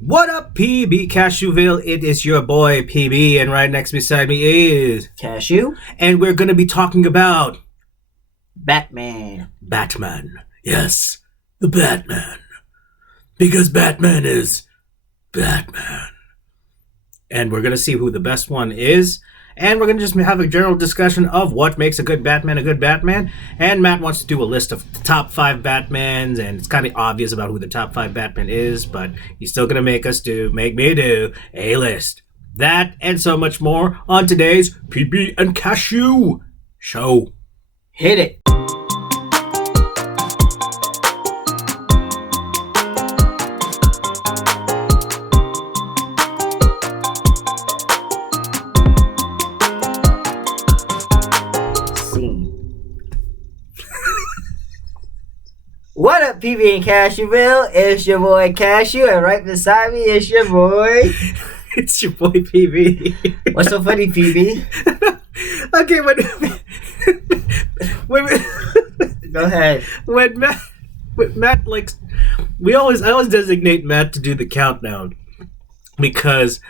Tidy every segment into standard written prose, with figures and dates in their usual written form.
What up, PB Cashewville? It is your boy PB, and right next beside me is Cashew. And we're gonna be talking about Batman. Batman. Yes, the Batman. Because Batman is Batman. And we're gonna see who the best one is. And we're going to just have a general discussion of what makes a good Batman. And Matt wants to do a list of the top 5 Batmans, and it's kind of obvious about who the top 5 Batman is, but he's still going to make me do a list. That and so much more on today's PB and Cashew show. Hit it. What up, PB and Cashewville? It's your boy Cashew, and right beside me is your boy. It's your boy PB. What's so funny, PB? Okay, Go ahead. When Matt likes, I always designate Matt to do the countdown because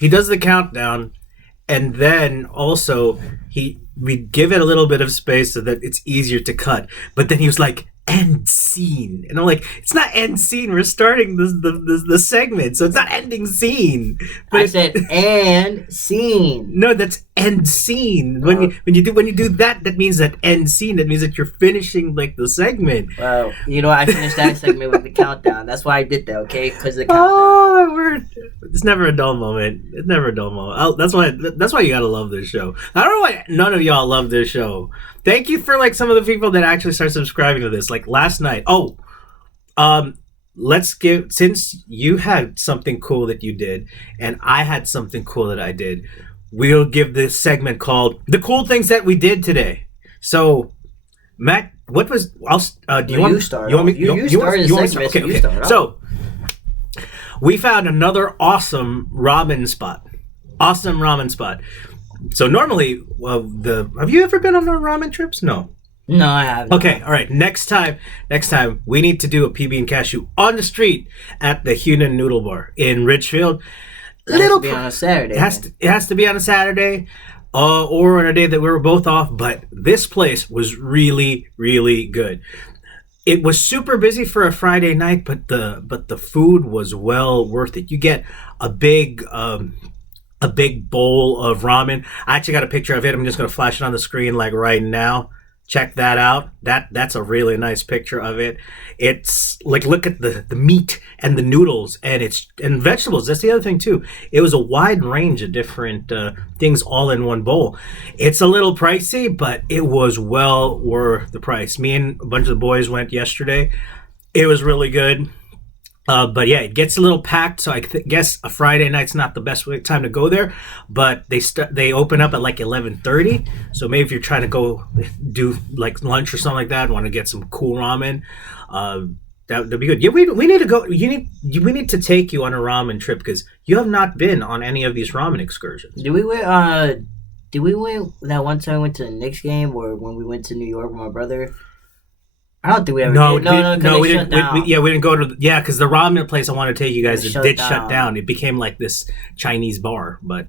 he does the countdown, and then also we give it a little bit of space so that it's easier to cut. But then he was like, end scene, and I'm like, it's not end scene, we're starting the segment, so it's not ending scene. But I said and scene. No, that's end scene. When you do that means that end scene, that means that you're finishing like the segment. Well, I finished that segment with the countdown. That's why I did that, okay? Because the countdown. It's never a dull moment. It's never a dull moment. That's why you gotta love this show. I don't know why none of y'all love this show. Thank you for some of the people that actually start subscribing to this. Like last night. Since you had something cool that you did, and I had something cool that I did, we'll give this segment called "The Cool Things That We Did Today." So, Matt, what was? Do you want? You start. You want me? You started the segment. Okay. So, we found another awesome ramen spot. So normally, have you ever been on our ramen trips? No, I haven't. Okay, all right. Next time, we need to do a PB and Cashew on the street at the Hunan Noodle Bar in Ridgefield. It has to be on a Saturday. It has to be on a Saturday, or on a day that we were both off. But this place was really, really good. It was super busy for a Friday night, but the food was well worth it. You get a big bowl of ramen. I actually got a picture of it. I'm just going to flash it on the screen right now. Check that out. That's a really nice picture of it. It's look at the meat and the noodles and vegetables. That's the other thing too. It was a wide range of different things all in one bowl. It's a little pricey, but it was well worth the price. Me and a bunch of the boys went yesterday. It was really good. But yeah, it gets a little packed, so I guess a Friday night's not the best time to go there. But they open up at 11:30, so maybe if you're trying to go do lunch or something like that, want to get some cool ramen, that'd be good. Yeah, we need to go. We need to take you on a ramen trip because you have not been on any of these ramen excursions. Did we went that one time we went to the Knicks game, or when we went to New York with my brother? I don't think we ever did. No, we didn't. We didn't go to. Because the ramen place I want to take you guys did shut down. It became like this Chinese bar. But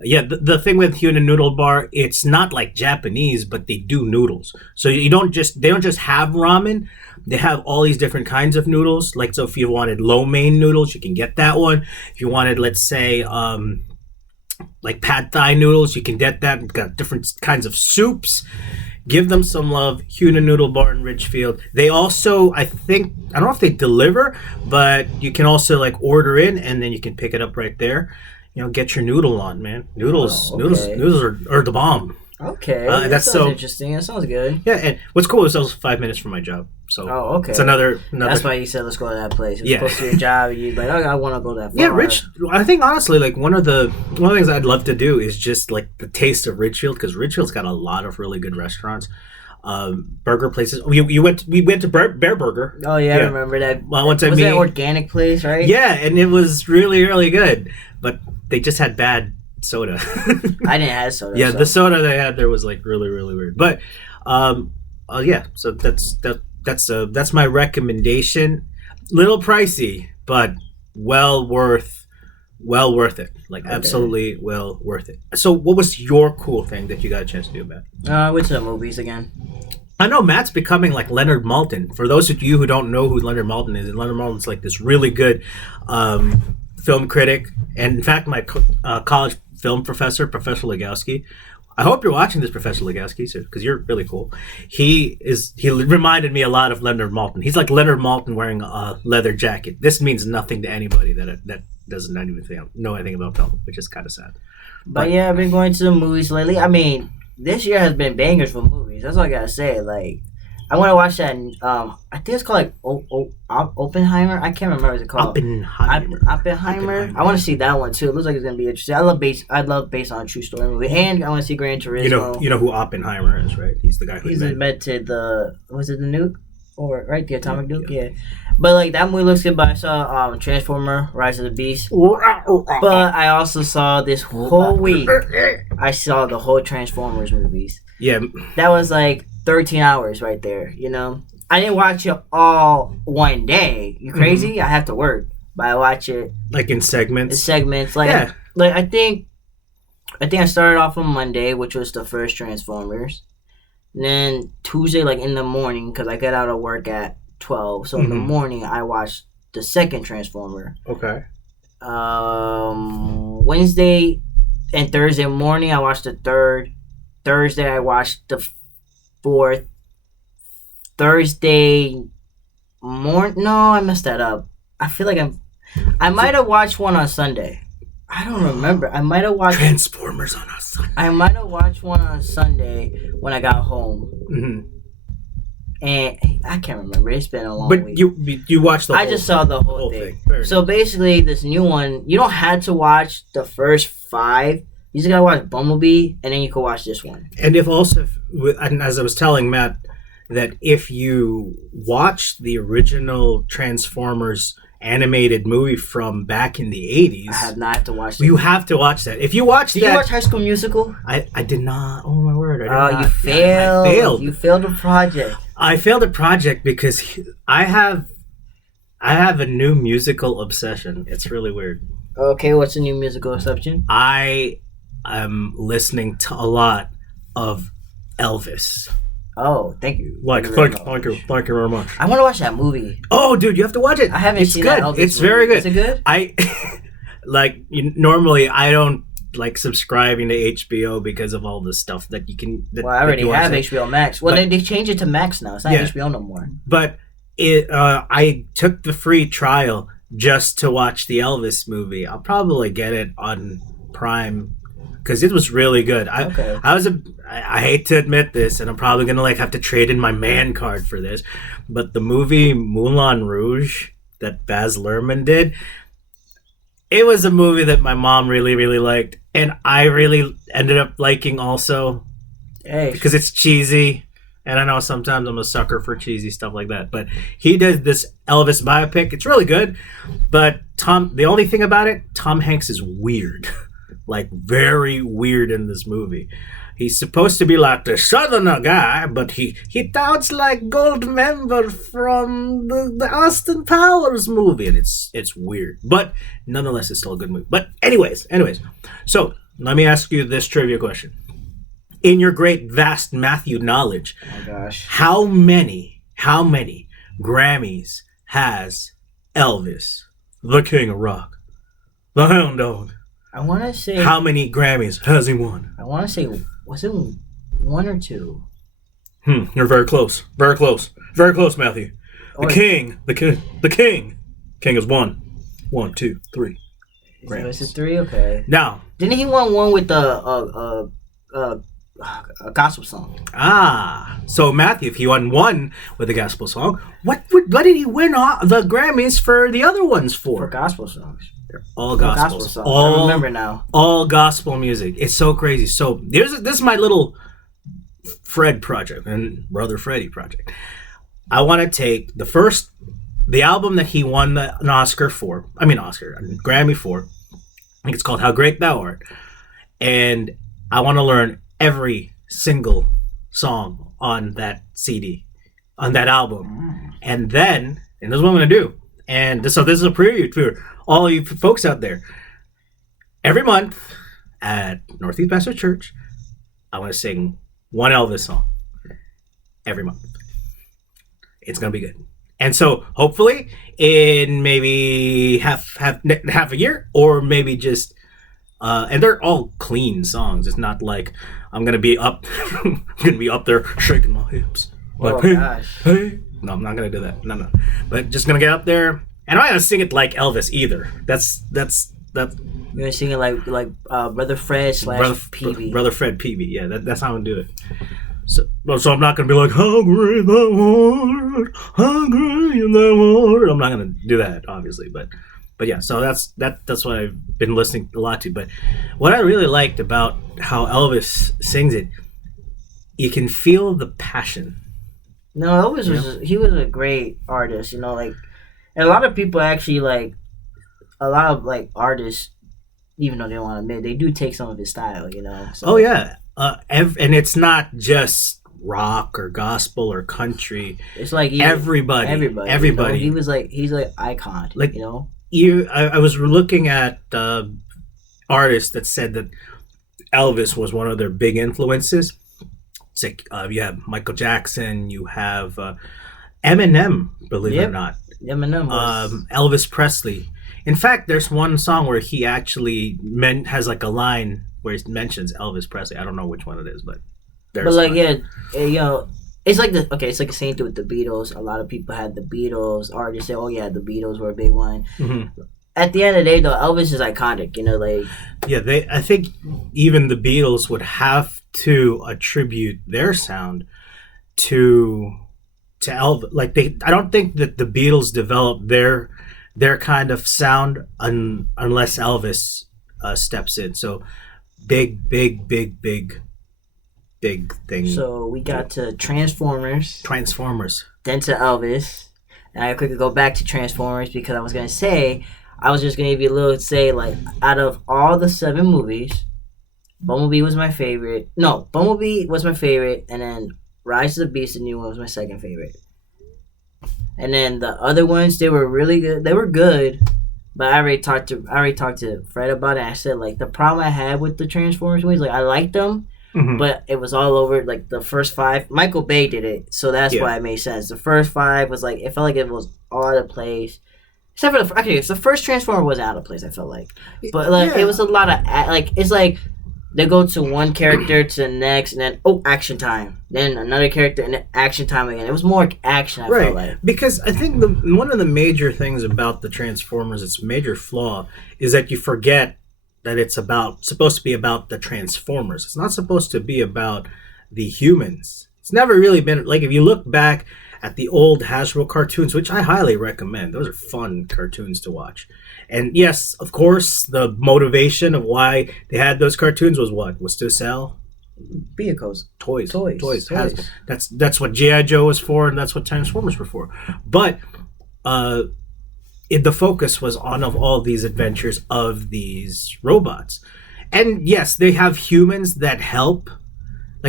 yeah, the thing with Hunan Noodle Bar, it's not like Japanese, but they do noodles. So they don't just have ramen. They have all these different kinds of noodles. So if you wanted lo mein noodles, you can get that one. If you wanted, let's say, pad thai noodles, you can get that. We've got different kinds of soups. Give them some love. Hunan Noodle Bar in Ridgefield. They also, I don't know if they deliver, but you can also order in and then you can pick it up right there. Get your noodle on, man. Noodles are the bomb. Okay, that sounds interesting. That sounds good. Yeah, and what's cool is that was 5 minutes from my job. So okay. It's another. That's why you said let's go to that place. It's close to your job. And you're like, I want to go that far. Yeah, I think honestly, one of the things I'd love to do is just the taste of Ridgefield, because Ridgefield's got a lot of really good restaurants, burger places. We went to Bear Burger. Oh yeah, I remember that. Well, was that organic place, right? Yeah, and it was really, really good, but they just had bad soda. I didn't have soda. Yeah, so. The soda they had there was really, really weird. But yeah, so that's my recommendation. Little pricey, but well worth it. Like Okay. absolutely well worth it. So what was your cool thing that you got a chance to do, Matt? I went to the movies again. I know Matt's becoming like Leonard Maltin. For those of you who don't know who Leonard Maltin is, Leonard Maltin's like this really good film critic. And in fact, my college film professor, Professor Legowski, I hope you're watching this, Professor Legowski, because you're really cool. He reminded me a lot of Leonard Maltin. He's like Leonard Maltin wearing a leather jacket. This means nothing to anybody that doesn't know anything about film, which is kind of sad. But yeah, I've been going to the movies lately. I mean, this year has been bangers for movies. That's all I gotta say. Like, I want to watch that. I think it's called like Oppenheimer. I can't remember what it's called. Oppenheimer. I want to see that one too. It looks like it's gonna be interesting. I love based on a true story movie. And I want to see Gran Turismo. You know who Oppenheimer is, right? He's the guy who invented the nuke, or right, the atomic nuke. Yeah. But like that movie looks good. But I saw Transformer: Rise of the Beast. But I also saw this whole week. I saw the whole Transformers movies. Yeah. That was like 13 hours right there. You know, I didn't watch it all one day. You crazy? I have to work, but I watch it like in segments. Like yeah. Like I think I started off on Monday, which was the first Transformers. And then Tuesday, like in the morning, because I get out of work at 12. So in the morning, I watched the second Transformer. Okay. Wednesday and Thursday morning, I watched the third. Thursday, I watched the fourth. Thursday morning. No, I messed that up. I feel like I might have watched one on Sunday. I don't remember. I might have watched Transformers on a Sunday. I might have watched one on Sunday when I got home. And I can't remember. It's been a long week. But you watched the whole I just saw the whole thing. So basically, this new one, you don't have to watch the first 5. You just gotta watch Bumblebee, and then you can watch this one. And and as I was telling Matt, that if you watch the original Transformers animated movie from back in the 80s, I have not to watch that. You have to watch that. If you watch Did you watch High School Musical? I did not. Oh my word! You failed. I failed. You failed the project. I failed a project because I have a new musical obsession. It's really weird. Okay, what's the new musical obsession? I am listening to a lot of Elvis. Oh, thank you. Thank you very much. I want to watch that movie. Oh, dude, you have to watch it. I haven't seen good. That Elvis It's movie. very good. Is it good? Normally I don't like subscribing to HBO because of all the stuff that you can. I already have HBO Max. Well, they changed it to Max now. It's not HBO no more. But I took the free trial just to watch the Elvis movie. I'll probably get it on Prime because it was really good. I hate to admit this, and I'm probably gonna have to trade in my man card for this, but the movie Moulin Rouge that Baz Luhrmann did, it was a movie that my mom really, really liked, and I really ended up liking also, because it's cheesy, and I know sometimes I'm a sucker for cheesy stuff like that, but he did this Elvis biopic. It's really good, but the only thing about it, Tom Hanks is weird. Like very weird in this movie. He's supposed to be like the southerner guy, but he talks like Goldmember from the Austin Powers movie, and it's weird. But nonetheless, it's still a good movie. But anyways, so let me ask you this trivia question. In your great vast Matthew knowledge, oh my gosh, how many Grammys has Elvis, the King of Rock, the Hound Dog? I want to say... How many Grammys has he won? I want to say, was it 1 or 2? You're very close. Very close. Very close, Matthew. The King is 1, 2, 3 Grammys. So is it 3? Okay. Now... Didn't he win one with a gospel song? So Matthew, if he won one with a gospel song, what did he win the Grammys for the other ones for? For gospel songs. They're all gospel songs. I remember now. All gospel music. It's so crazy. So this is my little Fred project and Brother Freddie project. I want to take the album that he won a Grammy for. I think it's called How Great Thou Art. And I want to learn every single song on that CD, on that album. And this is what I'm going to do. And so this is a preview for all you folks out there. Every month at Northeast Baptist Church, I want to sing one Elvis song every month. It's gonna be good. And so hopefully in maybe half a year, or maybe just and they're all clean songs. It's not like I'm gonna be up I'm gonna be up there shaking my hips. Like, hey, gosh. hey. No, I'm not gonna do that. No. But just gonna get up there. And I'm not gonna sing it like Elvis either. That's You're gonna sing it like Brother Fred / Peavy. Brother Fred Peavy. Yeah, that's how I'm gonna do it. So I'm not gonna be like hungry the Lord, hungry in the Lord. I'm not gonna do that, obviously, but yeah. So that's what I've been listening a lot to. But what I really liked about how Elvis sings it, you can feel the passion. No, Elvis was a great artist. And a lot of people actually a lot of artists, even though they don't want to admit, they do take some of his style. So. Oh yeah. And it's not just rock or gospel or country. It's like everybody. He's like icon. I was looking at artists that said that Elvis was one of their big influences. It's like you have Michael Jackson, you have Eminem, believe it or not. Eminem was... Elvis Presley. In fact, there's one song where he actually has a line where he mentions Elvis Presley. I don't know which one it is, but there's one. it's like it's like the same thing with the Beatles. A lot of people had the Beatles, or just say, oh yeah, the Beatles were a big one. Mm-hmm. At the end of the day, though, Elvis is iconic. Yeah, I think even the Beatles would have to attribute their sound to Elvis. I don't think that the Beatles developed their kind of sound unless Elvis steps in. So big thing. So we got to Transformers, then to Elvis, and I quickly go back to Transformers because I was just gonna give you a little out of all the 7 movies, Bumblebee was my favorite. No, Bumblebee was my favorite, and then Rise of the Beast, the new one, was my second favorite. And then the other ones, they were really good. They were good, but I already talked to Fred about it. I said the problem I had with the Transformers movies, I liked them, mm-hmm. but it was all over. The first 5, Michael Bay did it, so that's why it made sense. The first 5 was it felt like it was all out of place. Except for the first Transformer was out of place. I felt but it was a lot of it's they go to one character to the next, and then action time. Then another character, and then action time again. It was more action. I felt like, because I think one of the major things about the Transformers, its major flaw, is that you forget that it's supposed to be about the Transformers. It's not supposed to be about the humans. It's never really been if you look back at the old Hasbro cartoons, which I highly recommend. Those are fun cartoons to watch. And yes, of course, the motivation of why they had those cartoons was to sell vehicles, toys. That's what G.I. Joe was for, and that's what Transformers were for. But the focus was on all these adventures of these robots. And yes, they have humans that help.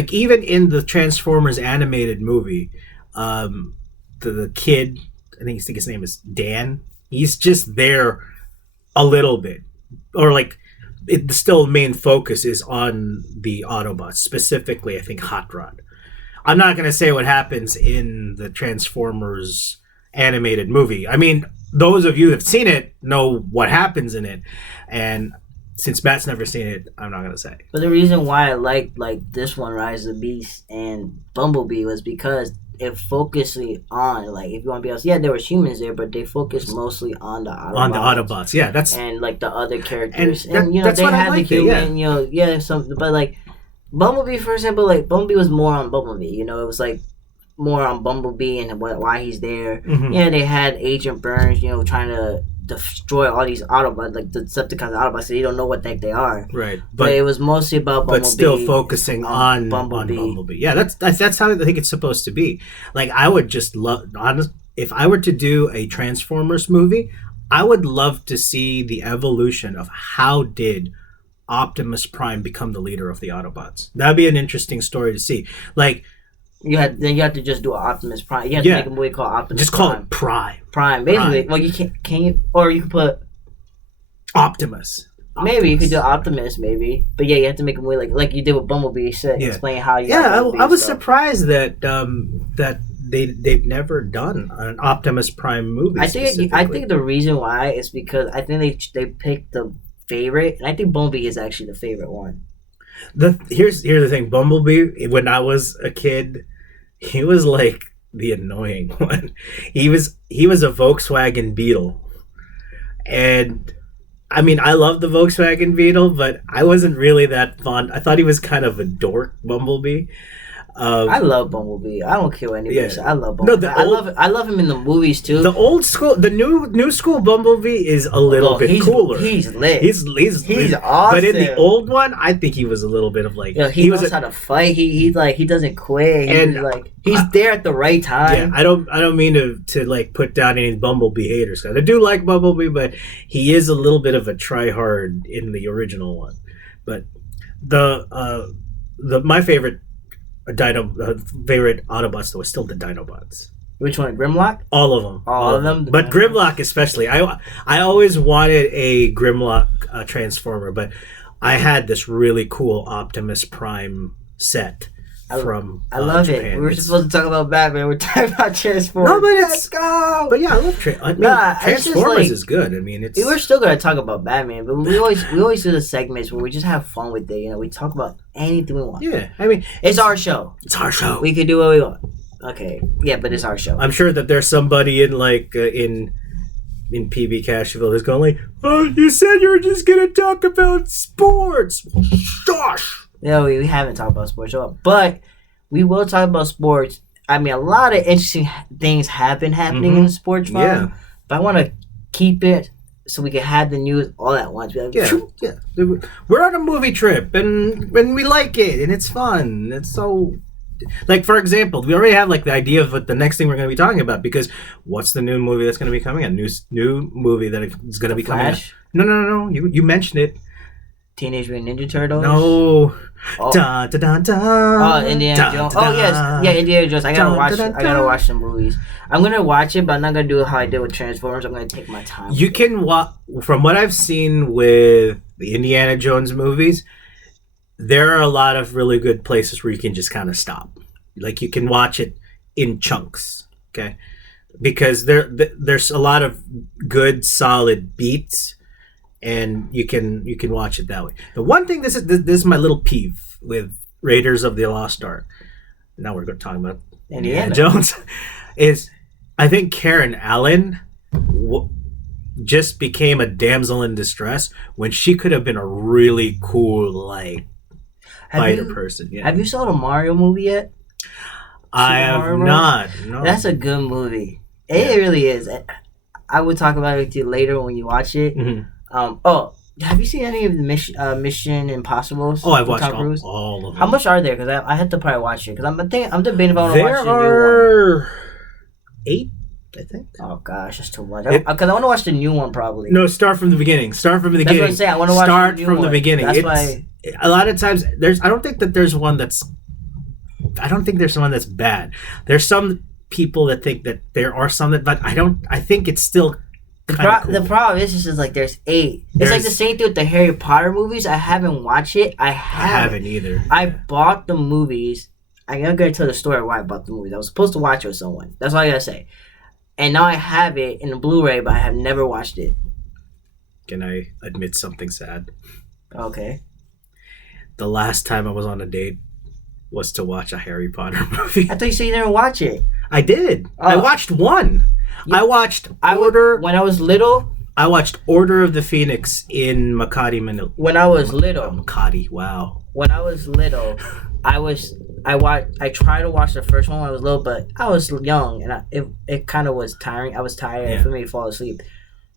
Even in the Transformers animated movie, the kid, I think his name is Dan, he's just there a little bit, or still main focus is on the Autobots, specifically I think Hot Rod. I'm not going to say what happens in the Transformers animated movie. I mean, those of you that have seen it know what happens in it, and since Matt's never seen it, I'm not gonna say. But the reason why I like this one, Rise of the Beast and Bumblebee, was because it focused on if you want to be honest, there was humans there, but they focused mostly on the Autobots. Yeah, that's and the other characters, and they had the human, some, but Bumblebee, for example, Bumblebee was more on Bumblebee. It was more on Bumblebee and why he's there. Mm-hmm. Yeah, they had Agent Burns, trying to destroy all these Autobots, the Decepticons Autobots, so you don't know what the heck they are. Right. But it was mostly about Bumblebee. But still focusing on Bumblebee. Yeah, that's how I think it's supposed to be. I would just love, if I were to do a Transformers movie, I would love to see the evolution of how did Optimus Prime become the leader of the Autobots. That'd be an interesting story to see. you have to just do an Optimus Prime. You have to make a movie called Optimus Just Prime. call it Prime. Prime, basically. Well, you can you, or you can put Optimus. Maybe you could do Optimus, maybe. But yeah, you have to make a movie like you did with Bumblebee. Explain how you. Yeah, I was surprised that that they've never done an Optimus Prime movie. I think the reason why is because I think they picked the favorite, and I think Bumblebee is actually the favorite one. Here's the thing, Bumblebee. When I was a kid, he was like the annoying one. He was a Volkswagen Beetle, and I mean, I love the Volkswagen Beetle, but I wasn't really that fond. I thought he was kind of a dork, Bumblebee. I love Bumblebee. I don't care what anybody says. I love Bumblebee. No, I love him in the movies too. The old school, the new school Bumblebee is a little bit cooler. He's lit. He's awesome. But in the old one, I think he was a little bit of like he knows how to fight. He doesn't quit. He's there at the right time. Yeah, I don't mean to like put down any Bumblebee haters, because I do like Bumblebee, but he is a little bit of a tryhard in the original one. But my favorite favorite Autobots though is still the Dinobots. Which one, Grimlock? All of them. All of them. But Grimlock especially. I always wanted a Grimlock Transformer, but I had this really cool Optimus Prime set from I love Japan. it. We were supposed to talk about Batman. We're talking about Transformers. No, but let's go. But yeah, I love Transformers is good. I mean, it's. We were still gonna talk about Batman, but we always do the segments where we just have fun with it. You know, we talk about anything we want. Yeah, I mean, it's our show. It's our show. We can do what we want. Okay, yeah, but it's our show. I'm sure that there's somebody in in PB Cashville who's going like, "Oh, you said you were just gonna talk about sports." Gosh. No, we haven't talked about sports at all, but we will talk about sports. I mean, a lot of interesting things have been happening in the sports world. Yeah. But I want to keep it so we can have the news all at once. Yeah. We're on a movie trip, and we like it, and it's fun. It's so... Like, for example, we already have like the idea of what the next thing we're going to be talking about, because what's the new movie that's going to be coming out? New movie that is going to be coming out. No. You mentioned it. Teenage Mutant Ninja Turtles? No. Oh. Da, da, da, da, oh, Indiana Jones. Oh, yes. Yeah, Indiana Jones. I gotta watch the movies. I'm gonna watch it, but I'm not gonna do it how I did with Transformers. I'm gonna take my time. You can watch... From what I've seen with the Indiana Jones movies, there are a lot of really good places where you can just kind of stop. Like, you can watch it in chunks, okay? Because there's a lot of good, solid beats, and you can watch it that way. The one thing, this is my little peeve with Raiders of the Lost Ark. Now we're going to talk about Indiana Jones. Is I think Karen Allen just became a damsel in distress when she could have been a really cool fighter person. Yeah. Have you saw the Mario movie yet? I have not. No. That's a good movie. It really is. I will talk about it with you later when you watch it. Mm-hmm. Have you seen any of the Mission Impossibles? Oh, I've watched all of them. How much are there? Because I had to probably watch it. Because I'm debating if I want to watch the new one. There are 8, I think. Oh gosh, that's too much. Because I want to watch the new one probably. No, start from the beginning. That's what I'm saying. I want to watch start the new from one. The beginning. That's why. A lot of times, I don't think there's one that's bad. There's some people that think that there are some that, but I think it's still. The problem is just like there's 8. It's like the same thing with the Harry Potter movies. I haven't watched it. I haven't either. I bought the movies. I'm not gonna tell the story of why I bought the movies. I was supposed to watch it with someone. That's all I gotta say. And now I have it in a Blu-ray, but I have never watched it. Can I admit something sad? Okay. The last time I was on a date was to watch a Harry Potter movie. I thought you said you didn't watch it. I did. I watched one. When I was little. I watched Order of the Phoenix in Makati, Manila. When I was little. Makati, wow. When I was little, I tried to watch the first one when I was little, but I was young and it kind of was tiring. I was tired for me to fall asleep.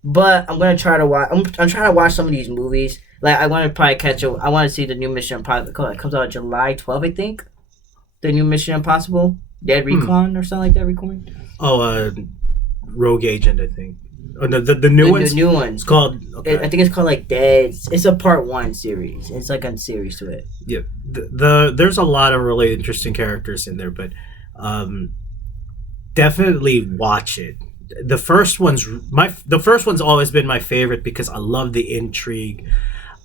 But I'm gonna try to watch. I'm trying to watch some of these movies. Like I want to probably catch up. I want to see the new Mission Impossible. It comes out July 12th, I think. The new Mission Impossible, Dead Recon or something like that. Recon. Oh, Rogue Agent, I think. Oh, the new one. The new one. It's called. Okay. I think it's called like Dead. It's a part 1 series. It's like a series to it. Yeah. There's a lot of really interesting characters in there, but Definitely watch it. The first one's always been my favorite because I love the intrigue.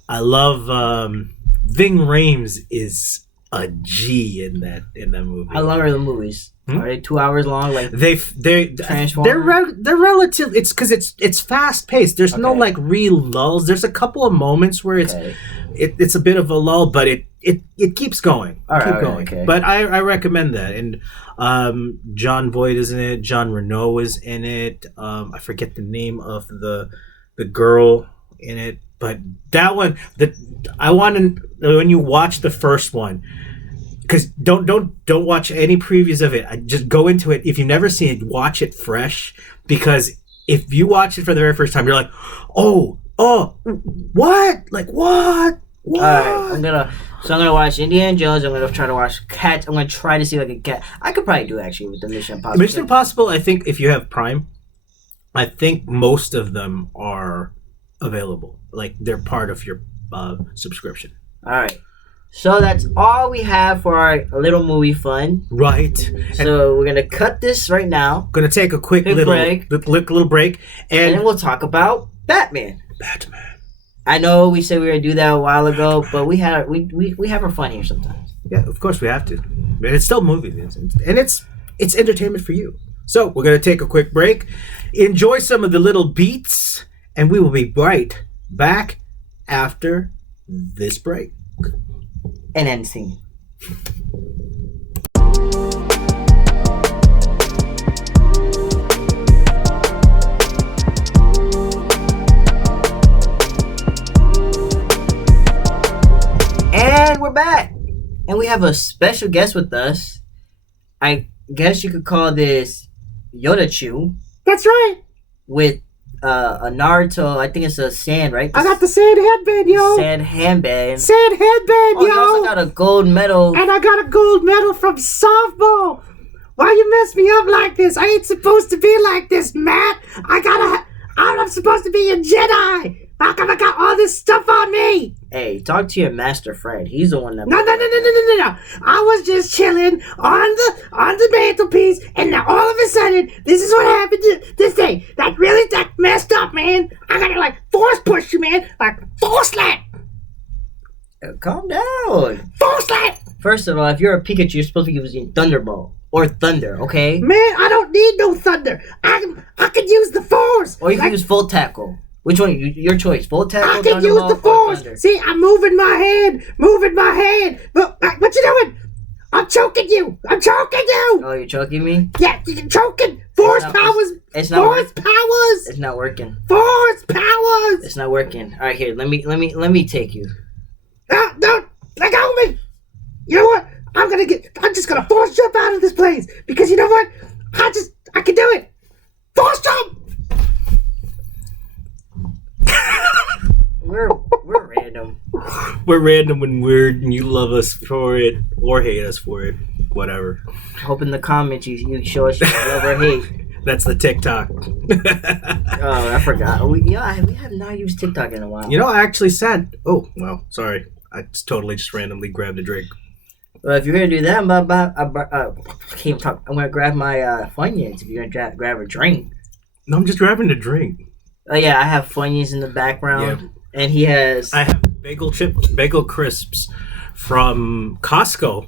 I love Ving Rhames is a G in that movie. I love the movies. Are they 2 hours long? Like they're relative. It's because it's fast paced. There's no like real lulls. There's a couple of moments where it's a bit of a lull, but it keeps going. Keep going. Okay. But I recommend that. And John Voight is in it. Jean Reno is in it. I forget the name of the girl in it, but that one I want to, when you watch the first one. Because don't watch any previews of it. Just go into it. If you've never seen it, watch it fresh. Because if you watch it for the very first time, you're like, oh, what? Like what? What? All right, I'm gonna watch Indiana Jones. I'm gonna try to watch Cats. I'm gonna try to see if I can get. I could probably do actually with the Mission Impossible. Mission Impossible. I think if you have Prime, I think most of them are available. Like they're part of your subscription. All right. So that's all we have for our little movie fun. Right. So we're gonna cut this right now. Gonna take a quick little break, and then we'll talk about Batman. I know we said we were gonna do that a while ago, but we have our fun here sometimes. Yeah, of course we have to. And it's still a movie, and it's entertainment for you. So we're gonna take a quick break, enjoy some of the little beats, and we will be right back after this break. And end scene. And we're back. And we have a special guest with us. I guess you could call this Yoda Chew. That's right. With a Naruto, I think it's a sand, right? I got the sand headband, yo. Sand headband. Sand headband, yo. You also got a gold medal. And I got a gold medal from softball. Why you mess me up like this? I ain't supposed to be like this, Matt. I'm supposed to be a Jedi. How come I got all this stuff on me? Hey, talk to your master Fred. He's the one that... No. I was just chilling on the mantelpiece, and now all of a sudden, this is what happened this day. That messed up, man. I gotta, like, force push you, man. Like, force slap. Calm down. Force slap. First of all, if you're a Pikachu, you're supposed to be using Thunderbolt. Or Thunder, okay? Man, I don't need no Thunder. I could use the Force. Or you can use Full Tackle. Which one? Your choice. Full Tackle, I can use the Force. See, I'm moving my hand. But what you doing? I'm choking you. Oh, you're choking me? Yeah, you're choking. Force powers. It's not Force powers. It's not working. Force powers. It's not working. All right, here. Let me take you. No, let go of me. You know what? I'm just gonna force jump out of this place because you know what? I can do it. Force jump. We're random. We're random and weird, and you love us for it or hate us for it. Whatever. I hope in the comments you show us your love or hate. That's the TikTok. Oh, I forgot. We have not used TikTok in a while. You know, I actually said. Oh, well, sorry. I just randomly grabbed a drink. Well, if you're gonna do that, I'm gonna grab my Funyuns. If you're gonna grab a drink. No, I'm just grabbing a drink. Oh yeah, I have Funyuns in the background, and he has. I have bagel crisps from Costco,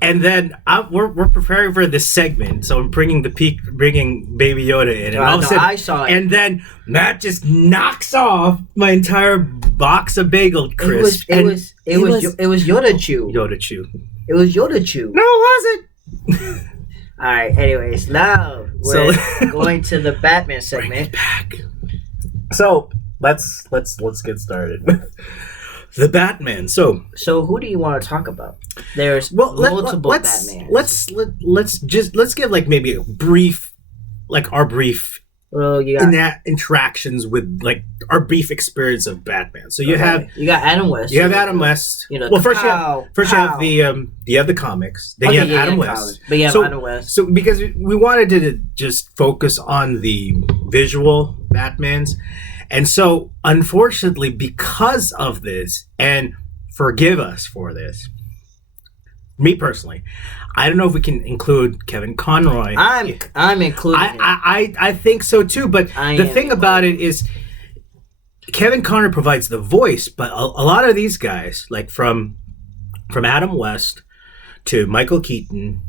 and then we're preparing for this segment, so I'm bringing Baby Yoda in, and all of a sudden, I saw it, and then Matt just knocks off my entire box of bagel crisps. It was Yoda Chew. Yoda Chew. It was Yoda Chew. No, it wasn't. All right. Anyways, now we're going to the Batman segment. Bring it back. So let's get started. The Batman. So who do you want to talk about? There's multiple Batman. Let's give like maybe a brief, like our brief. Well, you got interactions with like our brief experience of Batman. So you got Adam West. You have Adam West. You know, first you have the comics. Then you have Adam West. Comics. But you have Adam West. So because we wanted to just focus on the visual Batmans, and so unfortunately because of this, and forgive us for this, me personally, I don't know if we can include Kevin Conroy. I'm including him. I think so too. But the thing about it is, Kevin Conroy provides the voice, but a lot of these guys, like from Adam West to Michael Keaton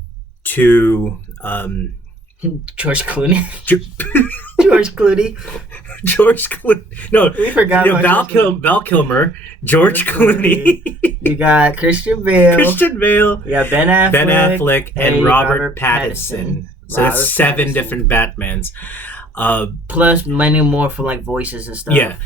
to George Clooney. George Clooney. George Clooney. No, we forgot about Val Kilmer, George Clooney. You got Christian Bale. You got Ben Affleck, and Robert Pattinson. So that's 7 different Batmans. Plus many more for like voices and stuff. Yeah.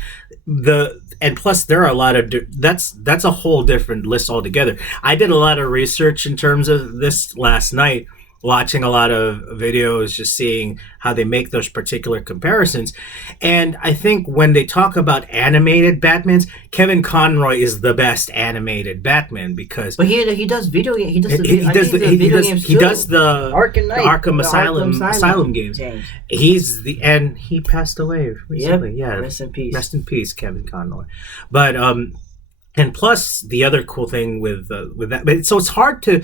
And plus there are a lot of that's a whole different list altogether. I did a lot of research in terms of this last night, watching a lot of videos, just seeing how they make those particular comparisons. And I think when they talk about animated Batmans, Kevin Conroy is the best animated Batman because but he does video game. He does the Arkham Asylum games. And he passed away recently. Yep. Yeah. Rest in peace. Rest in peace, Kevin Conroy. But and plus the other cool thing with that, but so it's hard to.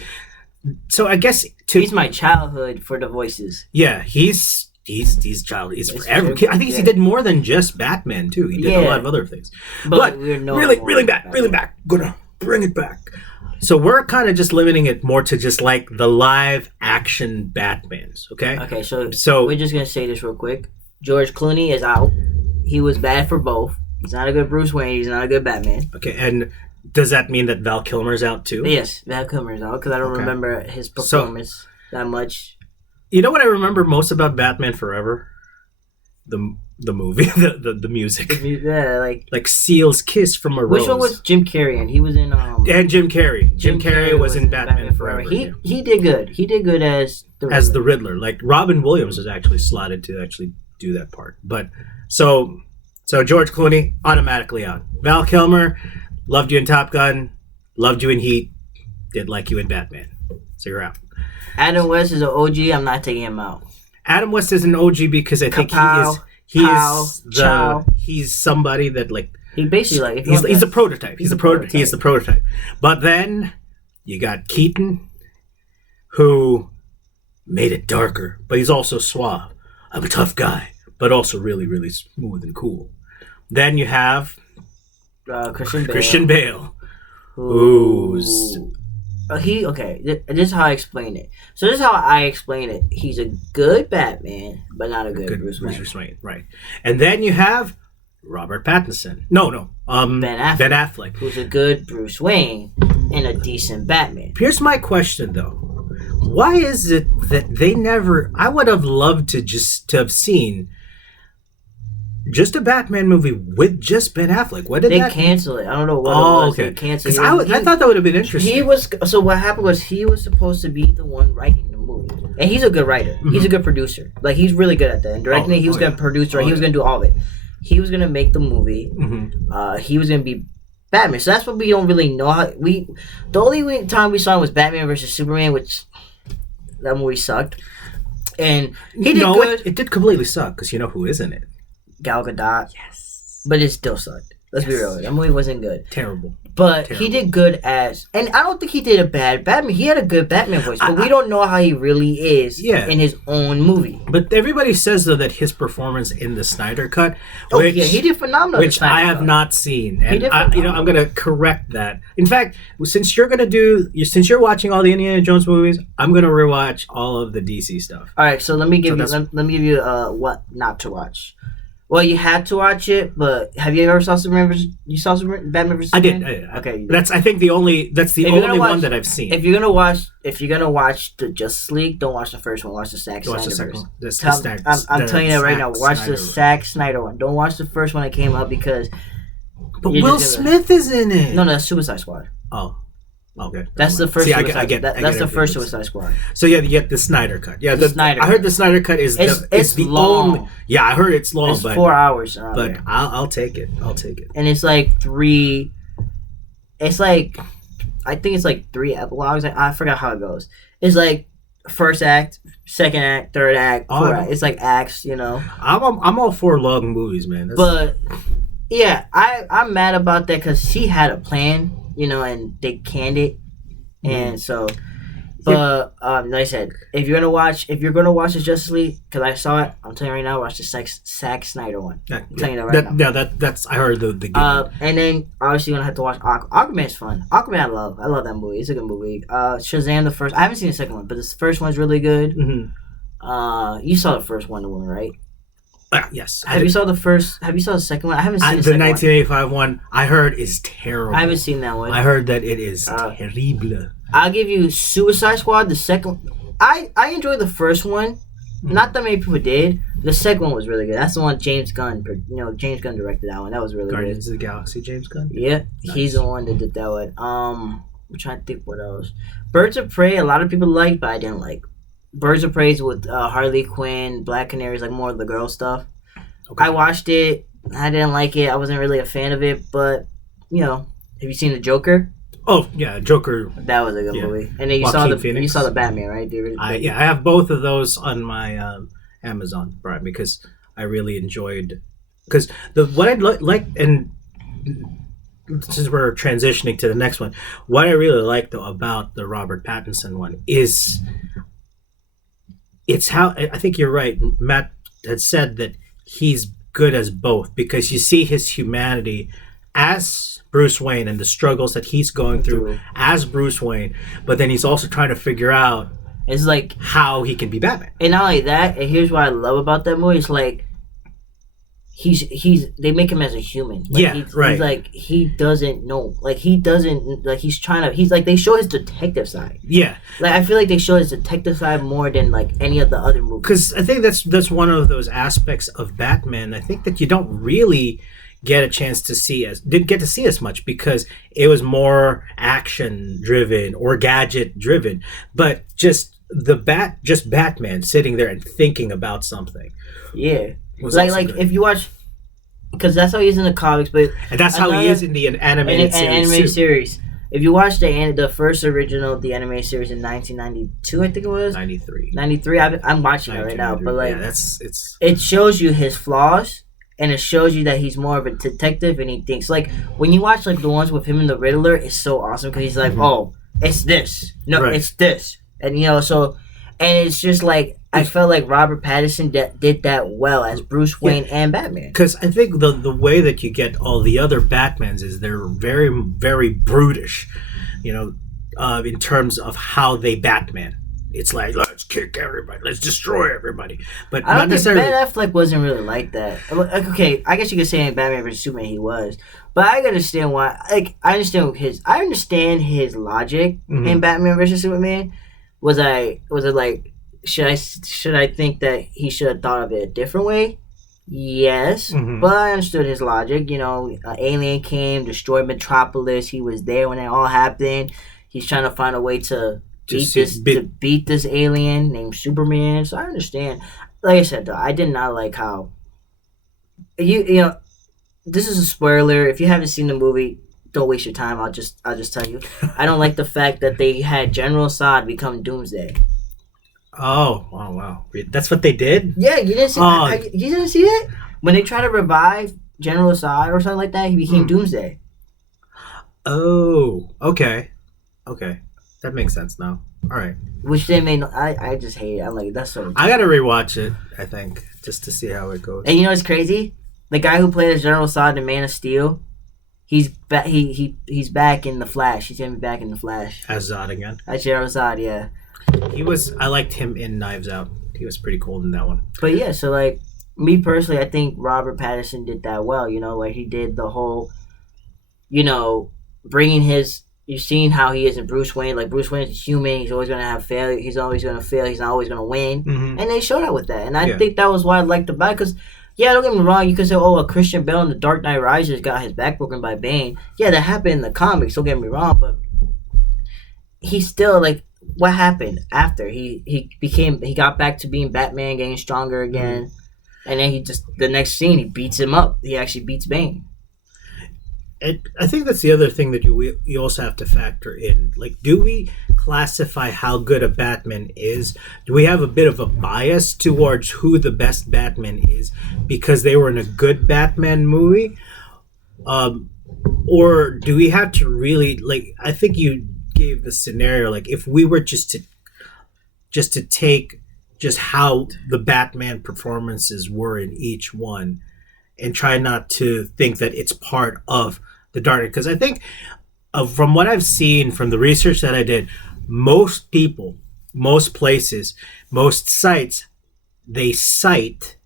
So I guess he's my childhood for the voices. Yeah, he's child. He's forever. I think he did more than just Batman too. He did a lot of other things. But really back. Gonna bring it back. So we're kind of just limiting it more to just like the live action Batmans. Okay. Okay. So we're just gonna say this real quick. George Clooney is out. He was bad for both. He's not a good Bruce Wayne. He's not a good Batman. Okay, and does that mean that Val Kilmer's out too? Yes, Val Kilmer's out because I don't remember his performance that much. You know what I remember most about Batman Forever? The movie, the music. Yeah, like Seal's Kiss from a Rose. Which one was Jim Carrey? And he was in and Jim Carrey. Jim Carrey was in Batman Forever. He did good. He did good as the Riddler. Like Robin Williams was actually slotted to actually do that part. But so George Clooney automatically out. Val Kilmer. Loved you in Top Gun. Loved you in Heat. Did like you in Batman. So you're out. Adam West is an OG. I'm not taking him out. Adam West is an OG because I think he's somebody that like he basically like he's a prototype. He is the prototype. But then you got Keaton, who made it darker, but he's also suave. I'm a tough guy, but also really, really smooth and cool. Then you have Christian Bale. Who's this is how I explain it. So this is how I explain it. He's a good Batman, but not a good Bruce Wayne. Right. And then you have Robert Pattinson. No. Ben Affleck, who's a good Bruce Wayne and a decent Batman. Here's my question though. Why is it that they never I would have loved to have seen just a Batman movie with just Ben Affleck. What did they cancel it? I don't know what it was. Okay. They canceled it. I thought that would have been interesting. So what happened was he was supposed to be the one writing the movie, and he's a good writer. Mm-hmm. He's a good producer. Like he's really good at that. And directing it, he was going to produce it. He was going to do all of it. He was going to make the movie. Mm-hmm. He was going to be Batman. So that's what we don't really know. The only time we saw him was Batman versus Superman, which that movie sucked. And he did good. It did completely suck because you know who is in it. Gal Gadot. Yes. But it still sucked. Let's be real. That movie wasn't good. Terrible. But he did good as... And I don't think he did a bad Batman. He had a good Batman voice. But we don't know how he really is in his own movie. But everybody says, though, that his performance in the Snyder Cut... he did phenomenal. Which I have not seen. And I'm going to correct that. In fact, since you're watching all the Indiana Jones movies, I'm going to rewatch all of the DC stuff. All right, so let me give you what not to watch. Well, you had to watch it, but have you ever saw Batman vs. I did. Okay. That's the only one that I've seen. If you're gonna watch the Justice League, don't watch the first one. Watch the Zack Snyder one. I'm telling you that right now. Watch the Zack Snyder one. Don't watch the first one that came up because. But Will Smith is in it. No, that's Suicide Squad. Oh. Okay. That's the first. That's the first Suicide Squad. So you get the Snyder Cut. Yeah, Snyder. I heard the Snyder Cut is the long. only. Yeah, I heard it's long. It's 4 hours. But I'll take it. And it's like three. It's like, I think it's like 3 epilogues. I forgot how it goes. It's like first act, second act, third act, fourth act. It's like acts. You know. I'm all for long movies, man. But yeah, I'm mad about that because he had a plan. You know, and they canned it. And so, but like I said, if you're gonna watch the Justice League, because I saw it, I'm telling you right now, watch the Zack Snyder one. I'm telling you that right now. Yeah, that's I heard the game. And then obviously you're gonna have to watch Aquaman's fun. Aquaman, I love that movie. It's a good movie. Shazam, the first. I haven't seen the second one, but this first one's really good. You saw the first Wonder Woman, right? Yes. Have you saw the second one? I haven't seen the 1985 one. I heard is terrible. I haven't seen that one. I heard that it is terrible. I'll give you Suicide Squad. The second, I enjoyed the first one. Not that many people did. The second one was really good. That's the one James Gunn. James Gunn directed that one. That was really Guardians good. of the Galaxy, James Gunn. Yeah, nice. He's the one that did that one. I'm trying to think what else. Birds of Prey. A lot of people liked, but I didn't like. Birds of Prey with Harley Quinn, Black Canaries, like more of the girl stuff. Okay. I watched it. I didn't like it. I wasn't really a fan of it, but have you seen the Joker? Oh yeah, Joker. That was a good movie. And then you saw the Batman, right? I have both of those on my Amazon Prime because I really enjoyed. Because what I'd like, and since we're transitioning to the next one, what I really like though about the Robert Pattinson one is it's how I think you're right. Matt had said that he's good as both because you see his humanity as Bruce Wayne and the struggles that he's going through as Bruce Wayne, but then he's also trying to figure out it's like how he can be Batman. And not only that, and here's what I love about that movie, it's like they make him as a human. Like, he's like he doesn't know. Like he doesn't he's trying to he's like they show his detective side. Yeah. Like I feel like they show his detective side more than like any of the other movies. Because I think that's one of those aspects of Batman. I think that you don't really get a chance to see didn't get to see as much because it was more action driven or gadget driven. But just Batman sitting there and thinking about something. Yeah. Like if you watch, because that's how he is in the comics, but and that's how he is in the animated series. If you watch the first original animated series in 1992, I think it was 93. I'm watching it right now, but like it shows you his flaws and it shows you that he's more of a detective and he thinks like when you watch like the ones with him and the Riddler, it's so awesome because he's like, oh, it's this, no, it's this, and so and it's just like. I felt like Robert Pattinson did that well as Bruce Wayne and Batman. Because I think the way that you get all the other Batmans is they're very, very brutish, in terms of how they Batman. It's like, let's kick everybody, let's destroy everybody. But I don't think Ben Affleck wasn't really like that. Like, okay, I guess you could say in Batman vs Superman he was, but I understand why. Like, I understand his logic in Batman vs Superman. Was it like? Should I think that he should have thought of it a different way? Yes, but I understood his logic. An alien came, destroyed Metropolis. He was there when it all happened. He's trying to find a way to beat this alien named Superman. So I understand. Like I said, though, I did not like how this is a spoiler. If you haven't seen the movie, don't waste your time. I'll just tell you. I don't like the fact that they had General Zod become Doomsday. Oh, wow. That's what they did? Yeah, you didn't see it? When they try to revive General Zod or something like that, he became Doomsday. Oh, okay. That makes sense now. All right. Which they made. I just hate it. I'm like, that's so. I gotta rewatch it. I think just to see how it goes. And you know what's crazy? The guy who played as General Zod in Man of Steel, he's back. He's back in the Flash. He's gonna be back in the Flash as Zod again. As General Zod, yeah. I liked him in Knives Out. He was pretty cool in that one. But yeah, so like me personally, I think Robert Pattinson did that well. Like he did the whole, bringing his. You've seen how he is in Bruce Wayne. Like Bruce Wayne is a human. He's always gonna have failure. He's always gonna fail. He's not always gonna win. And they showed that with that. And I think that was why I liked the back. Because don't get me wrong. You could say, a Christian Bale in The Dark Knight Rises got his back broken by Bane. Yeah, that happened in the comics. Don't get me wrong, but he still like. What happened after he got back to being Batman, getting stronger again, and then the next scene he beats him up. He actually beats Bane. And I think that's the other thing that you also have to factor in. Like, do we classify how good a Batman is? Do we have a bit of a bias towards who the best Batman is because they were in a good Batman movie, or do we have to really like? I think you gave the scenario, like if we were just to take just how the Batman performances were in each one, and try not to think that it's part of the Dark Knight, because I think from what I've seen from the research that I did, most people, most places, most sites, they cite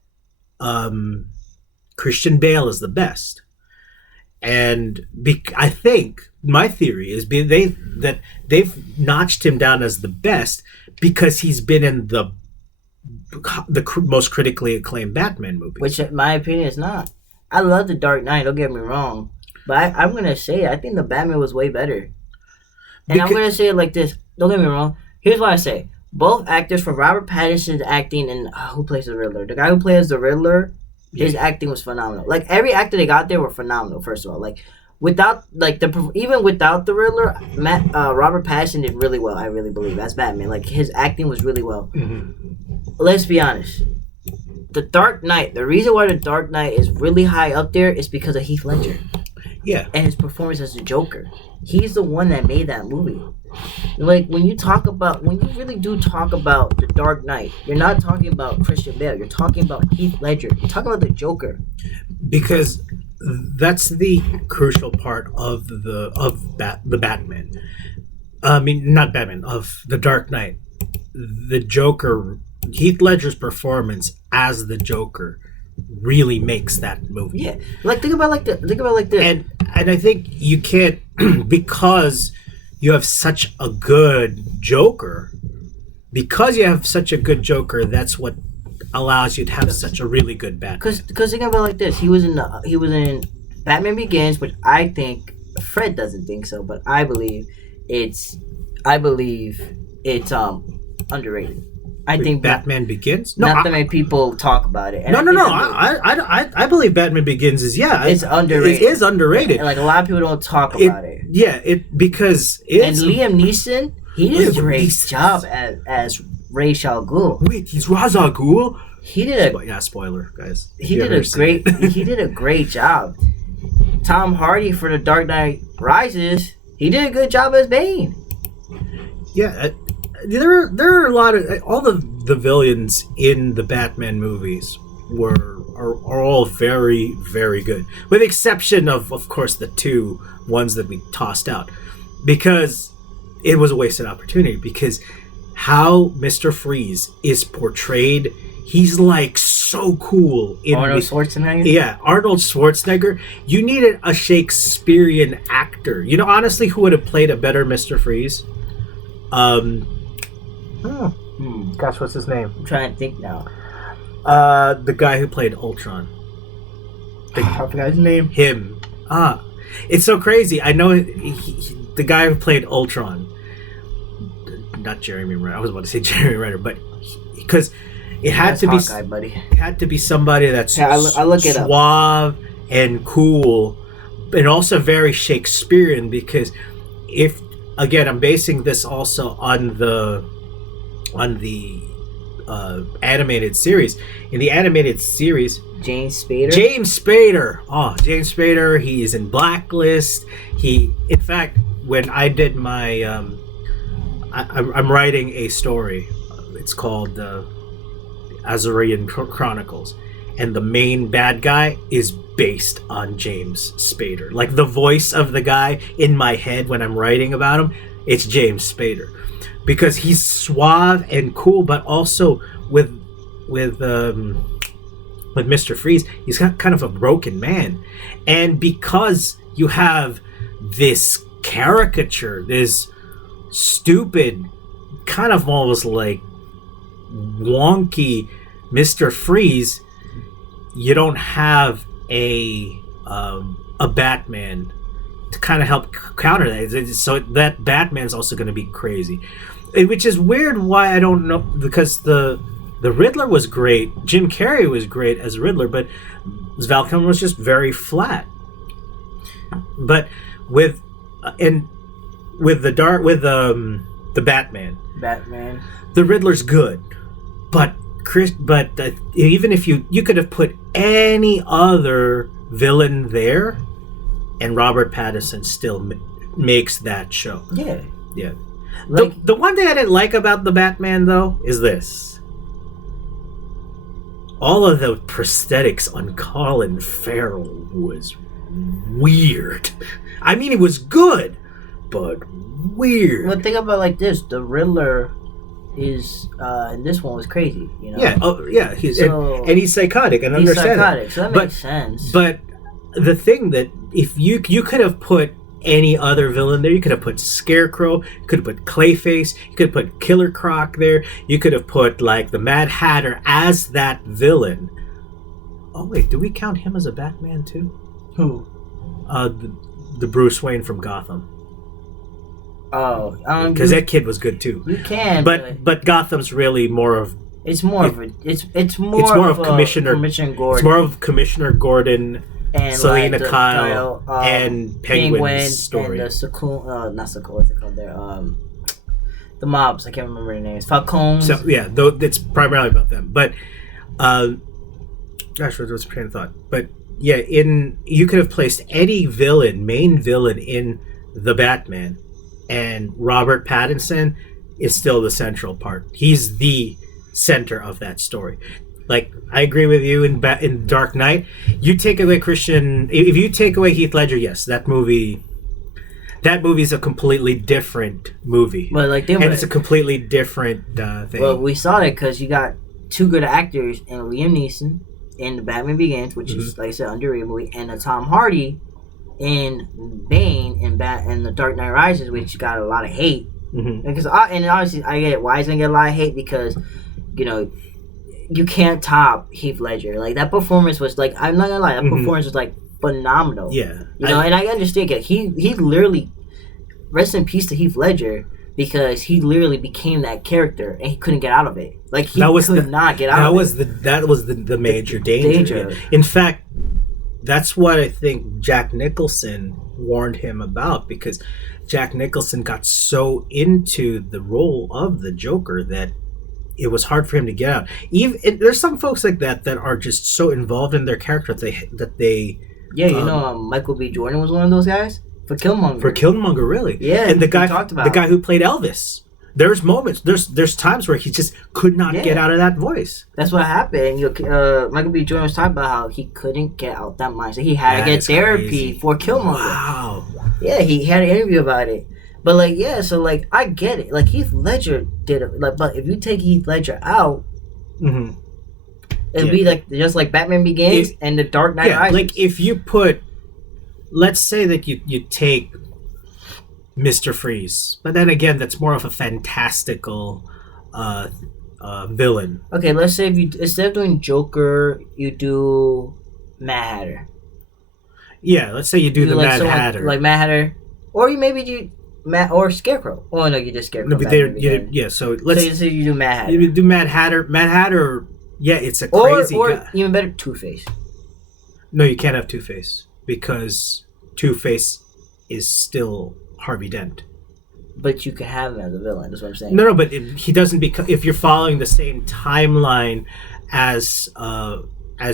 Christian Bale as the best. And I think my theory is that they've notched him down as the best because he's been in the most critically acclaimed Batman movies. Which, in my opinion, is not. I love The Dark Knight, don't get me wrong. But I'm going to say, I think the Batman was way better. And I'm going to say it like this. Don't get me wrong. Here's what I say. Both actors, from Robert Pattinson's acting and who plays the Riddler? The guy who plays the Riddler, his acting was phenomenal. Like, every actor they got there were phenomenal, first of all. Like, even without the Riddler, Robert Pattinson did really well, I really believe, as Batman. Like, his acting was really well. Mm-hmm. Let's be honest. The Dark Knight, the reason why The Dark Knight is really high up there is because of Heath Ledger. Yeah. And his performance as the Joker. He's the one that made that movie. Like, when you really do talk about The Dark Knight, you're not talking about Christian Bale. You're talking about Heath Ledger. You're talking about the Joker. Because that's the crucial part of the Batman. I mean, not Batman, of The Dark Knight. The Joker, Heath Ledger's performance as the Joker really makes that movie. Yeah. Like, think about this. And I think you can't, because you have such a good Joker, that's what allows you to have such a really good Batman. Because think about it like this. He was in Batman Begins, which I think Fred doesn't think so, but I believe it's underrated. I think Batman Begins. No, not that many people talk about it. And I believe Batman Begins is it's underrated. It is underrated. And like, a lot of people don't talk about it. Yeah, because and Liam Neeson, he did a great job as Ra's al Ghul. Wait, he's Ra's al Ghul? He did spoiler, guys. He did a great job. Tom Hardy for The Dark Knight Rises, he did a good job as Bane. Yeah, there are a lot of all the villains in the Batman movies are all very, very good, with the exception of course the two ones that we tossed out, because it was a wasted opportunity. Because how Mr. Freeze is portrayed, he's like so cool in Arnold Schwarzenegger. Yeah, Arnold Schwarzenegger. You needed a Shakespearean actor. You know, honestly, who would have played a better Mr. Freeze? Gosh, what's his name? I'm trying to think now. The guy who played Ultron. I forgot his name. Him. It's so crazy. I know the guy who played Ultron. Not Jeremy Renner. I was about to say Jeremy Renner, but because it had to be Hawkeye, buddy. It had to be somebody that's I look it suave and cool, and also very Shakespearean. Because if, again, I'm basing this also on the animated series. In the animated series, James Spader. James Spader. He is in Blacklist. In fact, when I did my, I'm writing a story. It's called Azorian Chronicles, and the main bad guy is based on James Spader. Like, the voice of the guy in my head when I'm writing about him, it's James Spader, because he's suave and cool, but also with Mr. Freeze, he's got kind of a broken man. And because you have this caricature, this stupid, kind of almost like wonky Mr. Freeze, you don't have a Batman to kind of help counter that. So that Batman's also going to be crazy, which is weird. Why, I don't know, because the Riddler was great. Jim Carrey was great as Riddler, but Val Kilmer was just very flat. But with the Batman, the Riddler's good, but even if you could have put any other villain there, and Robert Pattinson still makes that show. Yeah. Yeah. Like, The one thing I didn't like about the Batman though is this. All of the prosthetics on Colin Farrell was weird. I mean, it was good, but weird. well, think about it like this: the Riddler is in this one was crazy. You know. Yeah. Oh, yeah. He's So- and he's psychotic, and He's understand psychotic, so that But- makes sense. But the thing that if you could have put any other villain there, you could have put Scarecrow, you could have put Clayface, you could have put Killer Croc there, you could have put like the Mad Hatter as that villain. Oh wait, do we count him as a Batman too? Who? The Bruce Wayne from Gotham, Oh, because that kid was good too. you can, But Gotham's really more of it's more of a it's more more of a Commissioner Gordon. it's more of Commissioner Gordon, and Selena the Kyle, Kyle, and Penguin's story. and the Sakun, not Sakun, what's it called there? The mobs. I can't remember their names. Falcones. So yeah, though it's primarily about them. But gosh, what was the train of thought? But yeah, you could have placed any main villain in the Batman, and Robert Pattinson is still the central part. He's the center of that story. Like, I agree with you in Dark Knight. You take away if you take away Heath Ledger, yes, that movie's a completely different movie. But like and it's a completely different thing. Well, we saw that because you got two good actors in Liam Neeson in The Batman Begins, which is, like I said, underrated movie, and Tom Hardy in Bane in The Dark Knight Rises, which got a lot of hate. Mm-hmm. Because and obviously I get it. Why is it gonna get a lot of hate? Because you can't top Heath Ledger. Like, that performance was like, I'm not gonna lie, that performance was like phenomenal. Yeah, and I understand it. He literally, rest in peace to Heath Ledger, because he literally became that character and he couldn't get out of it. Like, he could not get out of it. That was the major danger. Yeah. In fact, that's what I think Jack Nicholson warned him about, because Jack Nicholson got so into the role of the Joker that it was hard for him to get out. There's some folks like that are just so involved in their character that they Michael B. Jordan was one of those guys for Killmonger. Really? Yeah, and the guy who played Elvis. There's moments. There's times where he just could not get out of that voice. That's what happened. Michael B. Jordan was talking about how he couldn't get out that mindset. He had to get therapy for Killmonger. Wow. Yeah, he had an interview about it. But so I get it. Like, Heath Ledger did it. Like, but if you take Heath Ledger out, it'd be like just like Batman Begins and The Dark Knight Rises. Like, if you put, let's say that you take Mr. Freeze, but then again, that's more of a fantastical villain. Okay, let's say if you, instead of doing Joker, you do Mad Hatter. Yeah, let's say you do the Mad Hatter. Like Mad Hatter, or you maybe do or Scarecrow. Oh no, you did Scarecrow. No, but so let's say you do Mad Hatter. You do Mad Hatter. Mad Hatter. Yeah, it's a crazy or guy. Even better, Two-Face. No, you can't have Two-Face, because Two-Face is still Harvey Dent. But you can have him as a villain. That's what I'm saying. No, but he doesn't become. If you're following the same timeline as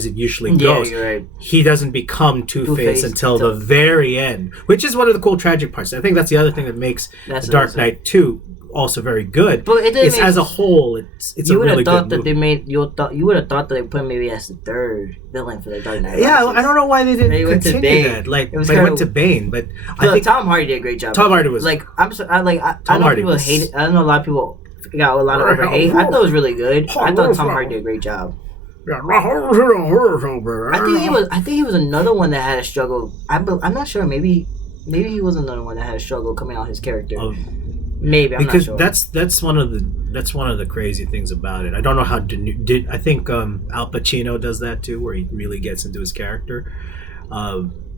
it usually goes, you're right. He doesn't become Two-Face until the very end, which is one of the cool tragic parts. I think that's the other thing that makes The Dark Knight 2 also very good. But as a whole, it's a really good movie. You would have thought that they put him maybe as the third villain for The Dark Knight. Yeah, I don't know why they didn't continue that. Like, they went to Bane, but I think Tom Hardy did a great job. Tom Hardy was like, I know people hate it. I don't know, a lot of people got a lot of overhate. I thought it was really good. I thought Tom Hardy did a great job. I think he was another one that had a struggle. I'm not sure. Maybe he was another one that had a struggle coming out his character. Maybe I'm not sure. That's one of the crazy things about it. I don't know how I think Al Pacino does that too, where he really gets into his character.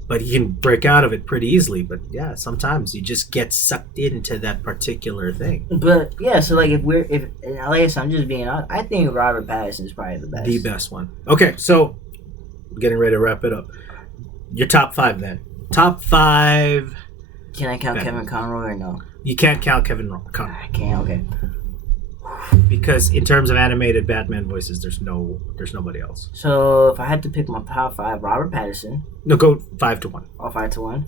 But he can break out of it pretty easily. But yeah, sometimes you just get sucked into that particular thing. But yeah, so like like I said, I'm just being honest, I think Robert Pattinson is probably the best. The best one. Okay, so getting ready to wrap it up. Your top 5 then. Top 5. Can I count Kevin Conroy or no? You can't count Kevin Conroy. I can't. Okay. Because in terms of animated Batman voices, there's nobody else. So if I had to pick my top 5, Robert Pattinson. No, go 5-1. Oh, 5-1.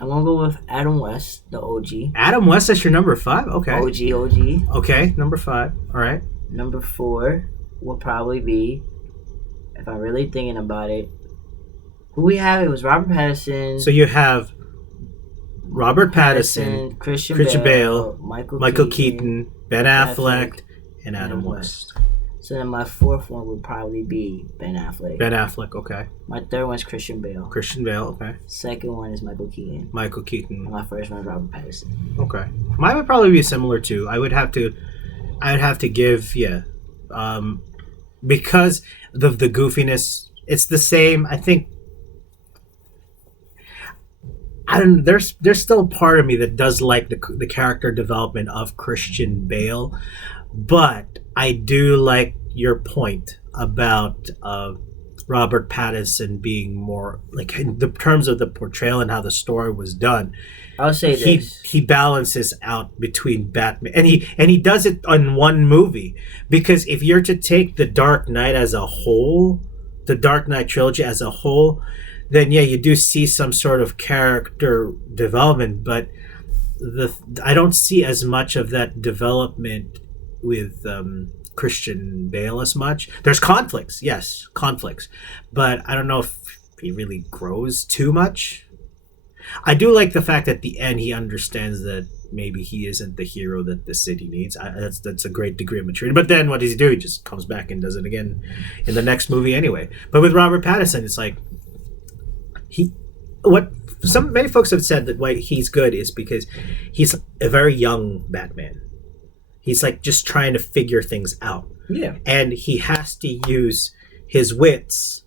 I'm gonna go with Adam West, the OG. Adam West is your number 5? Okay. OG. Okay, number 5. All right. Number 4 will probably be, if I'm really thinking about it, who we have? It was Robert Pattinson. So you have Robert Pattinson, Christian Bale, Michael Keaton, Ben Affleck, and Adam West. So then my 4th one would probably be Ben Affleck. Ben Affleck, okay. My 3rd one's Christian Bale. Christian Bale, okay. 2nd one is Michael Keaton. And my 1st one is Robert Pattinson. Okay. Mine would probably be similar too. I would have to give, because of the goofiness, it's the same. I think there's still part of me that does like the character development of Christian Bale, but I do like your point about Robert Pattinson being more like in the terms of the portrayal and how the story was done. I'll say this: he balances out between Batman, and he does it on one movie. Because if you're to take the Dark Knight as a whole, the Dark Knight trilogy as a whole, then yeah, you do see some sort of character development, but I don't see as much of that development with Christian Bale as much. There's conflicts, but I don't know if he really grows too much. I do like the fact that at the end he understands that maybe he isn't the hero that the city needs. That's a great degree of maturity. But then what does he do? He just comes back and does it again in the next movie anyway. But with Robert Pattinson, it's like many folks have said that why he's good is because he's a very young Batman. He's like just trying to figure things out. Yeah. And he has to use his wits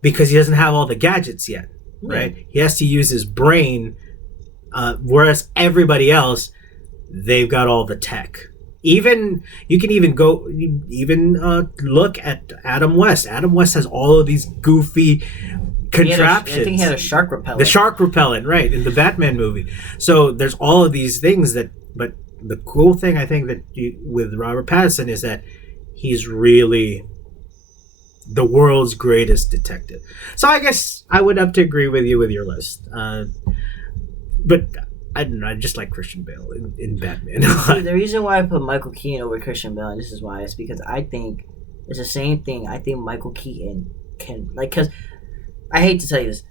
because he doesn't have all the gadgets yet, right? Yeah. He has to use his brain, whereas everybody else, they've got all the tech. Even you can even look at Adam West. Adam West has all of these goofy contraptions. I think he had a shark repellent. The shark repellent, right, in the Batman movie. So there's all of these things but the cool thing I think that with Robert Pattinson is that he's really the world's greatest detective. So I guess I would have to agree with you with your list. But I don't know. I just like Christian Bale in Batman. See, the reason why I put Michael Keaton over Christian Bale, and this is why, is because I think it's the same thing. I think Michael Keaton can, because I hate to tell you this,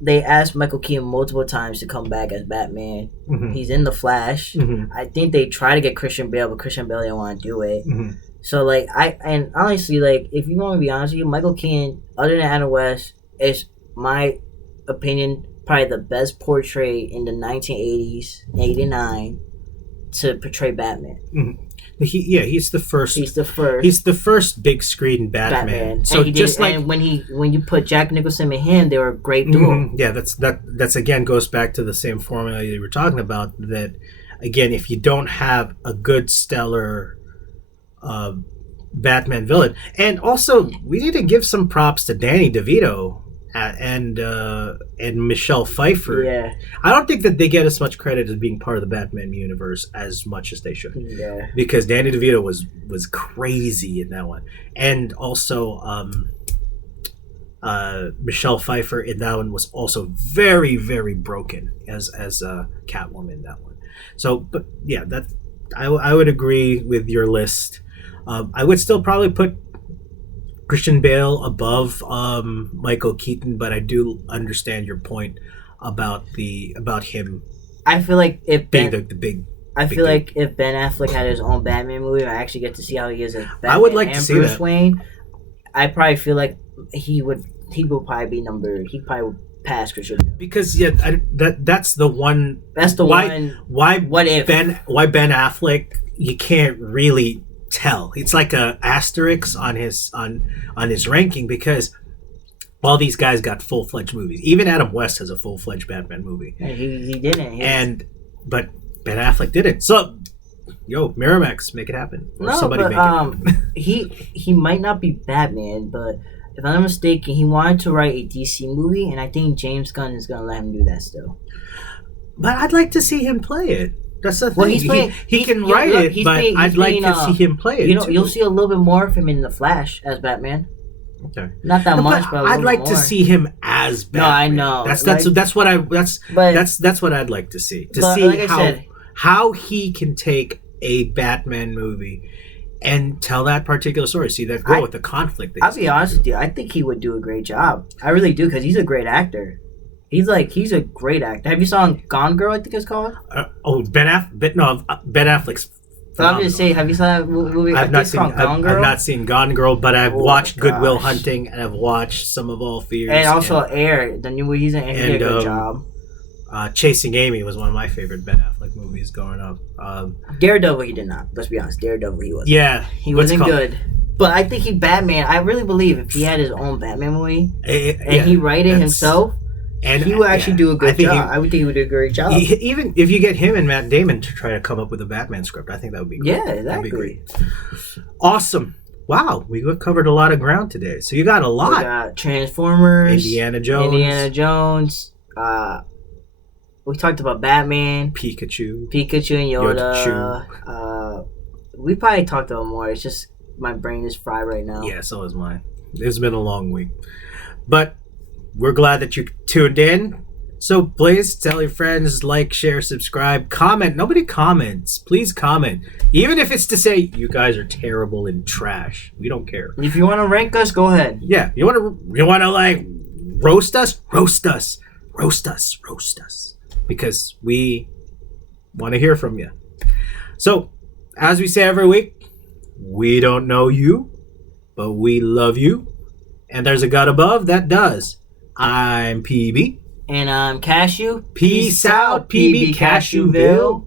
they asked Michael Keaton multiple times to come back as Batman. Mm-hmm. He's in The Flash. Mm-hmm. I think they try to get Christian Bale, but Christian Bale didn't want to do it. Mm-hmm. So and honestly, if you want to be honest with you, Michael Keaton, other than Adam West, is my opinion probably the best portrait in the 1980s, 89, to portray Batman. Mm-hmm. He's the first. He's the first. He's the first big screen Batman. So and when you put Jack Nicholson and him, they were a great duo. Mm-hmm. Yeah, that's again goes back to the same formula you were talking about. That again, if you don't have a good stellar Batman villain, and also we need to give some props to Danny DeVito and Michelle Pfeiffer. Yeah, I don't think that they get as much credit as being part of the Batman universe as much as they should. Yeah, because Danny DeVito was crazy in that one, and also Michelle Pfeiffer in that one was also very, very broken as Catwoman in that one. So, but yeah, that I would agree with your list. I would still probably put Christian Bale above Michael Keaton, but I do understand your point about him. I feel like if being the big. like if Ben Affleck had his own Batman movie, I actually get to see how he is as Batman. I would like to see Bruce that. Wayne. I probably feel like he would probably be he probably would pass Christian Bale. Because that's the one. That's the one. Why Ben Affleck? You can't really tell. It's like a asterisk on his ranking because all these guys got full-fledged movies. Even Adam West has a full-fledged Batman movie. And he didn't. But Ben Affleck didn't. So, Miramax, make it happen. Or somebody make it happen. he might not be Batman, but if I'm not mistaken, he wanted to write a DC movie, and I think James Gunn is going to let him do that still. But I'd like to see him play it. That's the thing. Well, he can write it, but I'd like to see him play it. You'll see a little bit more of him in The Flash as Batman. Okay. Not that much, but I'd like to more. see him as Batman. No, I know. That's what I'd like to see. To see like I said, how he can take a Batman movie and tell that particular story. See that growth, the conflict. I'll be honest with you. I think he would do a great job. I really do, because he's a great actor. He's a great actor. Have you saw Gone Girl? I think it's called. Ben Affleck's. But I'm just saying, have you seen that movie? I've not seen Gone Girl, but I've watched Good Will gosh. Hunting, and I've watched Some of All Fears, And also Air, the new movie he's in, and he did a good job. Chasing Amy was one of my favorite Ben Affleck movies growing up. Daredevil, he did not. Let's be honest, Daredevil, he wasn't. Yeah, he wasn't good. But I think Batman. I really believe if he had his own Batman movie and he write it himself. And he would actually do a good job. I would think he would do a great job. Even if you get him and Matt Damon to try to come up with a Batman script, I think that would be great. Yeah, exactly. That'd be great. Awesome. Wow, we covered a lot of ground today. So you got a lot. We got Transformers, Indiana Jones. We talked about Batman, Pikachu and Yoda. We probably talked about more. It's just my brain is fried right now. Yeah, so is mine. It's been a long week, but we're glad that you tuned in. So please tell your friends, like, share, subscribe, comment. Nobody comments. Please comment. Even if it's to say, you guys are terrible and trash. We don't care. If you want to rank us, go ahead. Yeah. You want to like roast us? Roast us. Roast us. Roast us. Because we want to hear from you. So, as we say every week, we don't know you, but we love you. And there's a God above that does. I'm PB. And I'm Cashew. Peace out, PB Cashewville.